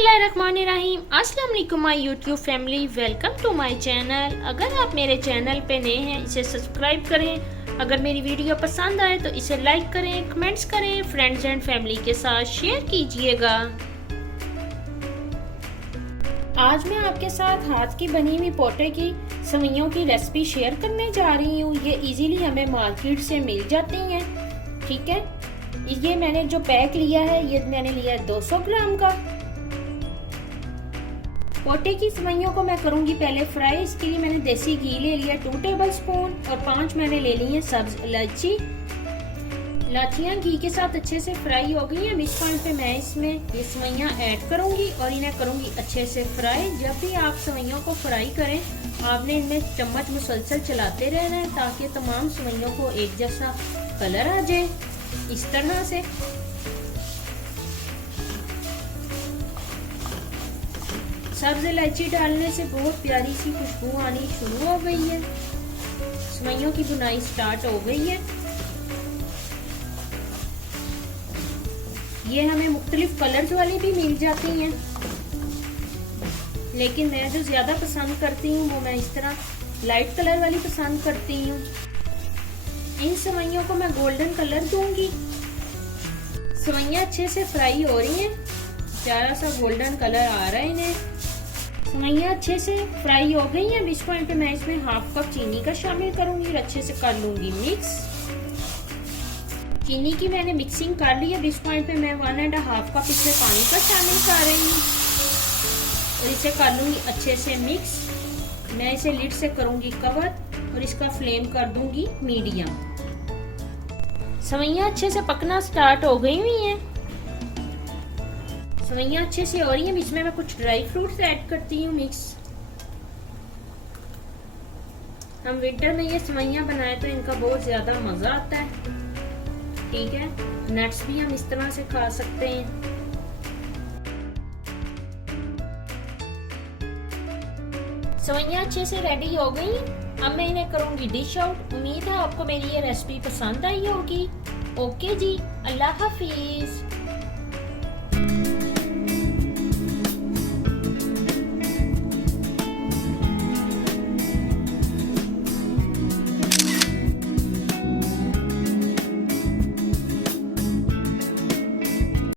बिस्मिल्लाहिर्रहमानिर्रहीम। अस्सलाम वालेकुम my YouTube family, welcome to my channel. अगर आप मेरे चैनल पे नए हैं इसे सब्सक्राइब करें। अगर मेरी वीडियो पसंद आए तो इसे लाइक करें, कमेंट्स करें, फ्रेंड्स एंड फैमिली के साथ शेयर कीजिएगा। आज मैं आपके साथ हाथ की बनी हुई पोटे की सवैयों की रेसिपी शेयर करने जा रही हूँ। ये इजीली हमें मार्केट से मिल जाती हैं। ठीक है, ये मैंने जो पैक लिया है ये मैंने लिया है 200 ग्राम का। पोटे की सवैयों को मैं करूंगी पहले फ्राई। इसके लिए मैंने देसी घी ले लिया 2 टेबल स्पून और 5 मैंने ले ली है सब्ज इलायची। इलायचियाँ घी के साथ अच्छे से फ्राई हो गई हैं। इस पॉइंट पे मैं इसमें ये सवैयाँ ऐड करूंगी और इन्हें करूंगी अच्छे से फ्राई। जब भी आप सवैयों को फ्राई करें आपने इनमें चम्मच मुसलसल चलाते रहना है ताकि तमाम सवैयों को एक जैसा कलर आ जाए। इस तरह से सब्ज इलायची डालने से बहुत प्यारी सी खुशबू आनी शुरू हो गई है। सवैयों की बुनाई स्टार्ट हो गई है। ये हमें मुख्तलिफ कलर्स वाली भी मिल जाती हैं, लेकिन मैं जो ज्यादा पसंद करती हूँ वो मैं इस तरह लाइट कलर वाली पसंद करती हूँ। इन सवैयों को मैं गोल्डन कलर दूंगी। सवैयाँ अच्छे से फ्राई हो रही हैं, प्यारा सा गोल्डन कलर आ रहा है इन्हें। सवैयाँ अच्छे से फ्राई हो गई हैं। इस पॉइंट पे मैं इसमें हाफ कप चीनी का शामिल करूंगी और अच्छे से कर लूंगी मिक्स। चीनी की मैंने मिक्सिंग कर ली है। इस पॉइंट पे मैं 1.5 कप इसमें पानी का शामिल कर रही हूँ और इसे कर लूंगी अच्छे से मिक्स। मैं इसे लिड से करूंगी कवर और इसका फ्लेम कर दूंगी मीडियम। सवैयाँ अच्छे से पकना स्टार्ट हो गई हुई हैं। सवैयाँ अच्छे से हो रही हैं। इसमें मैं कुछ ड्राई फ्रूट्स ऐड करती हूँ मिक्स। हम विंटर में ये सवैयाँ बनाए तो इनका बहुत ज्यादा मजा आता है। ठीक है, नट्स भी हम इस तरह से खा सकते हैं। सवैयाँ अच्छे से रेडी हो गई। अब मैं इन्हें करूंगी डिश आउट। उम्मीद है आपको मेरी ये रेसिपी पसंद आई होगी। ओके जी, अल्लाह हाफिज।